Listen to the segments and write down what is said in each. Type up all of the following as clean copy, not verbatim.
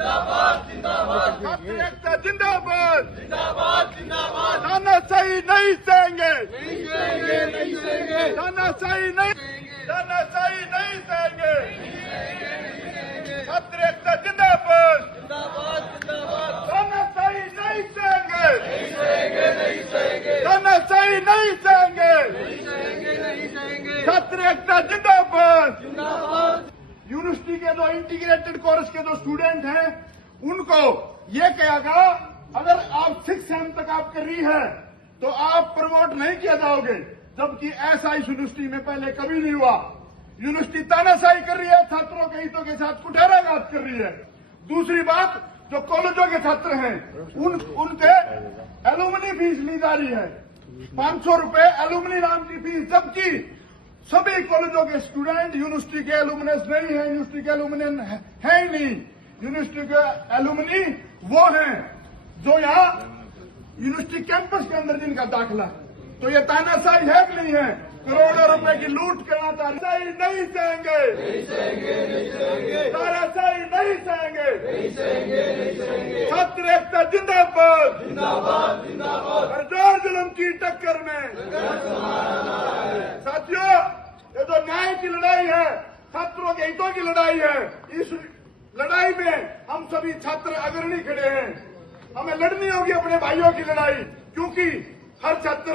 छात्र एकता जिंदाबाद, तानाशाही नहीं सहेंगे, तानाशाही नहीं सहेंगे। छात्र एकता जिंदाबाद, तानाशाही नहीं सहेंगे, तानाशाही नहीं सहेंगे। छात्र एकता जिंदाबाद। यूनिवर्सिटी के जो इंटीग्रेटेड कोर्स के जो स्टूडेंट हैं उनको ये कहेगा अगर आप 6 सेम तक आप कर रही है तो आप प्रमोट नहीं किया जाओगे, जबकि ऐसा इस यूनिवर्सिटी में पहले कभी नहीं हुआ। यूनिवर्सिटी तानाशाही कर रही है, छात्रों के हितों के साथ कुठाराघात कर रही है। दूसरी बात, जो कॉलेजों के छात्र हैं उनके एलुमनी फीस ली जा रही है, 500 रुपए एलुमनी नाम की फीस, जबकि सभी कॉलेजों के स्टूडेंट यूनिवर्सिटी के एलुमनस नहीं है, यूनिवर्सिटी के एलुमनी है ही नहीं। यूनिवर्सिटी के एलुमनी वो हैं जो यहाँ यूनिवर्सिटी कैंपस के अंदर जिनका दाखिला है। तो ये तानाशाही है कि नहीं है? करोड़ों रुपए की लूट करना तानाशाही नहीं सहेंगे, तानाशाही नहीं सहेंगे। छात्र एकता जिंदाबाद, हरजान जुल्म की टक्कर में। साथियों, ये जो न्याय की लड़ाई है, छात्रों के हितों की लड़ाई है, इस लड़ाई में हम सभी छात्र अग्रणी खड़े हैं। हमें लड़नी होगी अपने भाइयों की लड़ाई, क्योंकि हर छात्र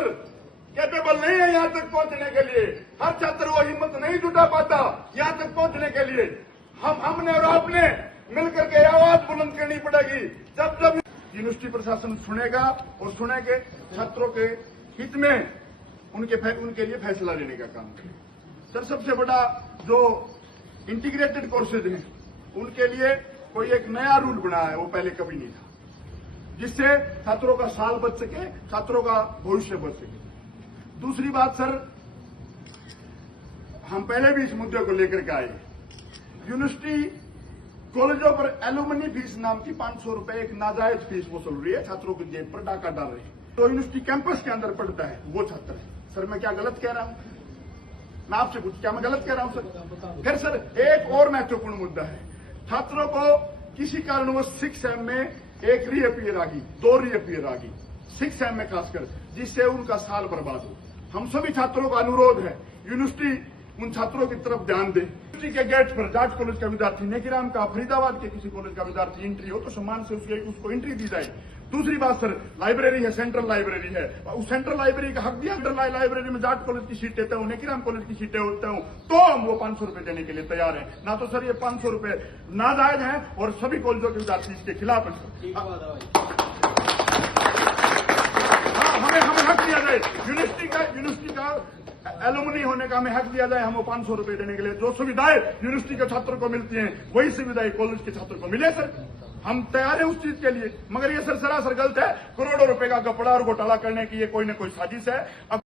कैपेबल नहीं है यहां तक पहुंचने के लिए। हर छात्र वो हिम्मत नहीं जुटा पाता यहां तक पहुंचने के लिए। हमने और आपने मिलकर के आवाज बुलंद करनी पड़ेगी। जब यूनिवर्सिटी प्रशासन सुनेगा और सुनेंगे छात्रों के हित में उनके लिए फैसला लेने का काम करें। सर, सबसे बड़ा जो इंटीग्रेटेड कोर्सेज हैं उनके लिए कोई एक नया रूल बना है, वो पहले कभी नहीं था, जिससे छात्रों का साल बच सके, छात्रों का भविष्य बच सके। दूसरी बात सर, हम पहले भी इस मुद्दे को लेकर के आए। यूनिवर्सिटी कॉलेजों पर एलुमनी फीस नाम की 500 रुपए एक नाजायज फीस वसूल रही है, छात्रों की जेब पर डाका डाल रही है। तो यूनिवर्सिटी कैंपस के अंदर पढ़ता है वो छात्र है। सर, मैं क्या गलत कह रहा हूं? मैं आपसे पूछ, क्या मैं गलत कह रहा हूं सर? फिर सर, एक और महत्वपूर्ण मुद्दा है, छात्रों को किसी कारणवश 6 सेम में एक रीअपियर आ गई, 2 रीअपियर आ गई 6 सेम में खासकर, जिससे उनका साल बर्बाद हो। हम सभी छात्रों का अनुरोध है, यूनिवर्सिटी उन छात्रों की तरफ ध्यान दे। यूनिवर्सिटी के गेट पर जाट कॉलेज का विद्यार्थी, नेकीराम का, फरीदाबाद के किसी कॉलेज का विद्यार्थी एंट्री हो तो सम्मान से उसको एंट्री दी जाए। दूसरी बात सर, लाइब्रेरी है, सेंट्रल लाइब्रेरी है, उस सेंट्रल लाइब्रेरी का हक दिया। सेंट्रल लाइब्रेरी में जाट कॉलेज की सीटें होते हो, नेकीराम कॉलेज की सीटें होते हो, तो हम वो 500 रुपए देने के लिए तैयार हैं। ना तो सर ये 500 रुपए नाजायज हैं और सभी कॉलेजों के विद्यार्थी इसके खिलाफ हैं। हमें हक दिया जाए, यूनिवर्सिटी का एलुमनी होने का हमें हक दिया जाए। हम वो 500 रुपए देने के लिए जो सुविधाएं यूनिवर्सिटी के छात्रों को मिलती हैं वही सुविधाएं कॉलेज के छात्रों को मिले सर। हम तैयार हैं उस चीज के लिए, मगर ये सर सरासर गलत है। करोड़ों रुपए का कपड़ा और घोटाला करने की ये कोई न कोई साजिश है।